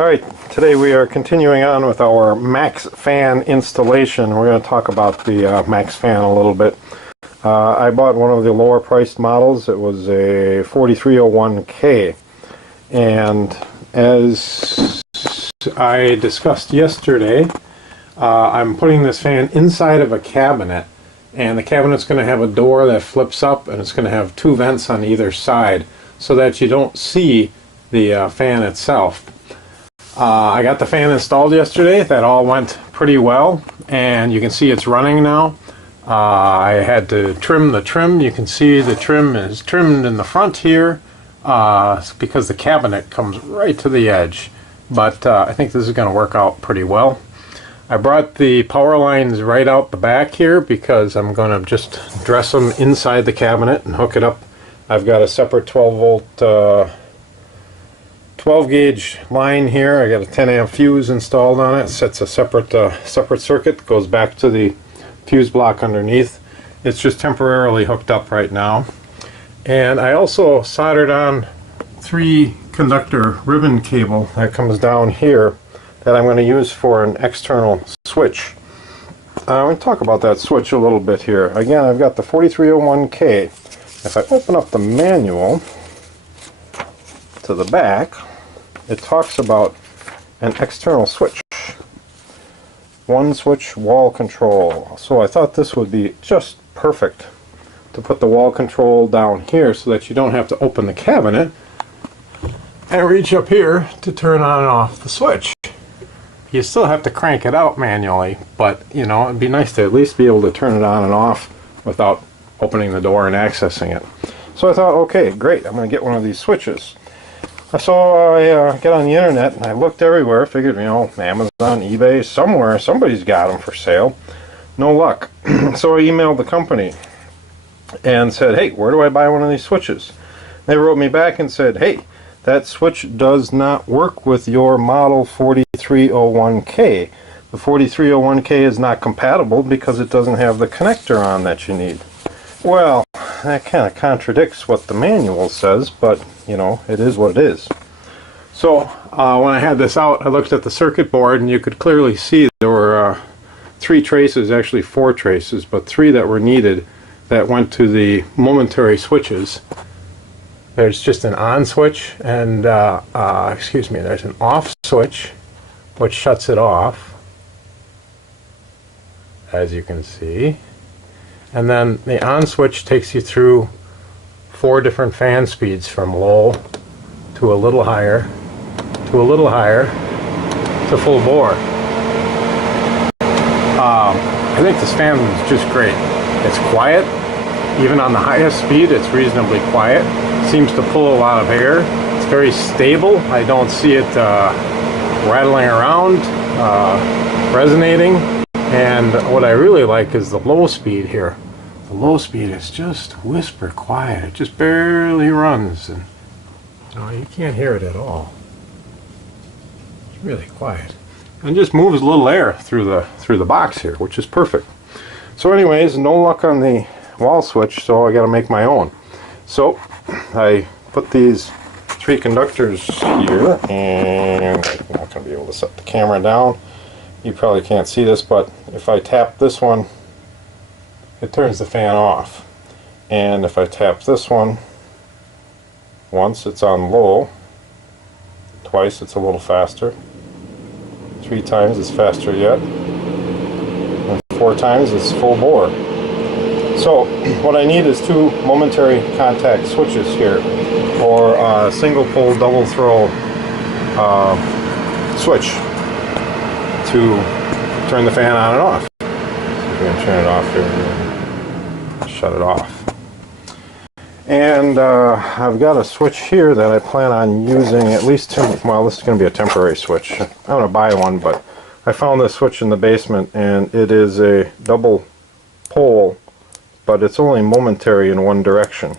Alright, today we are continuing on with our Max fan installation. We're going to talk about the Max fan a little bit. I bought one of the lower priced models. It was a 4301K, and as I discussed yesterday, I'm putting this fan inside of a cabinet, and the cabinet's going to have a door that flips up, and it's going to have two vents on either side so that you don't see the fan itself. I got the fan installed yesterday. That all went pretty well, and you can see it's running now. I had to trim the trim. You can see the trim is trimmed in the front here because the cabinet comes right to the edge, but I think this is going to work out pretty well. I brought the power lines right out the back here because I'm going to just dress them inside the cabinet and hook it up. I've got a separate 12 volt 12 gauge line here. I got a 10 amp fuse installed on it. Sets a separate circuit, goes back to the fuse block underneath. It's just temporarily hooked up right now. And I also soldered on 3 conductor ribbon cable that comes down here that I'm going to use for an external switch. I'm going to talk about that switch a little bit here. Again, I've got the 4301K. If I open up the manual to the back, it talks about an external switch. One switch wall control. So I thought this would be just perfect to put the wall control down here so that you don't have to open the cabinet and reach up here to turn on and off the switch. You still have to crank it out manually, but you know, it'd be nice to at least be able to turn it on and off without opening the door and accessing it. So I thought, okay, great, I'm going to get one of these switches. So I get on the internet and I looked everywhere, figured, you know, Amazon, eBay, somewhere, somebody's got them for sale. No luck. So I emailed the company and said, hey, where do I buy one of these switches? They wrote me back and said, hey, that switch does not work with your model 4301K. The 4301K is not compatible because it doesn't have the connector on that you need. Well, that kind of contradicts what the manual says, but you know, it is what it is. So when I had this out, I looked at the circuit board and you could clearly see there were 3 traces, actually 4 traces, but 3 that were needed that went to the momentary switches. There's just an on switch and there's an off switch which shuts it off, as you can see. And then the on switch takes you through 4 different fan speeds, from low to a little higher to a little higher to full bore. I think this fan is just great. It's quiet. Even on the highest speed, it's reasonably quiet. Seems to pull a lot of air. It's very stable. I don't see it rattling around, resonating. And what I really like is the low speed here. The low speed is just whisper quiet. It just barely runs, and you can't hear it at all. It's really quiet, and just moves a little air through the box here, which is perfect. So, anyways, no luck on the wall switch, so I got to make my own. So I put these 3 conductors here, and I'm not going to be able to set the camera down. You probably can't see this, but if I tap this one, it turns the fan off. And if I tap this one once, it's on low. Twice, it's a little faster. 3 times, it's faster yet. And 4 times, it's full bore. So what I need is 2 momentary contact switches here, or a single pole double throw switch to turn the fan on and off. So we're going to turn it off here and shut it off. And I've got a switch here that I plan on using at least well, this is going to be a temporary switch. I'm going to buy one, but I found this switch in the basement, and it is a double pole, but it's only momentary in one direction.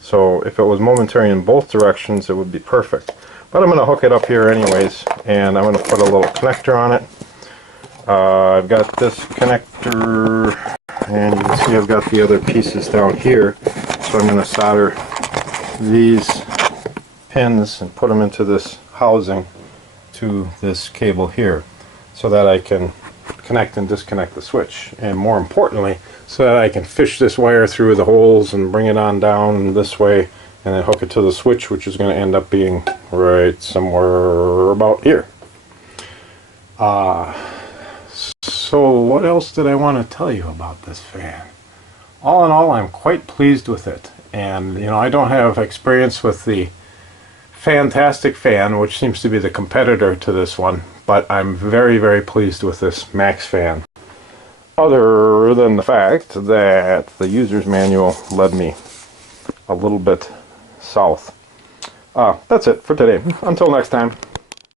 So if it was momentary in both directions, it would be perfect. But I'm going to hook it up here anyways, and I'm going to put a little connector on it. I've got this connector, and you can see I've got the other pieces down here. So I'm going to solder these pins and put them into this housing to this cable here so that I can connect and disconnect the switch, and more importantly so that I can fish this wire through the holes and bring it on down this way and then hook it to the switch, which is going to end up being right somewhere about here. So what else did I want to tell you about this fan? All in all, I'm quite pleased with it, and you know, I don't have experience with the Fantastic Fan, which seems to be the competitor to this one, but I'm very, very pleased with this Max fan. Other than the fact that the user's manual led me a little bit south. That's it for today. Until next time.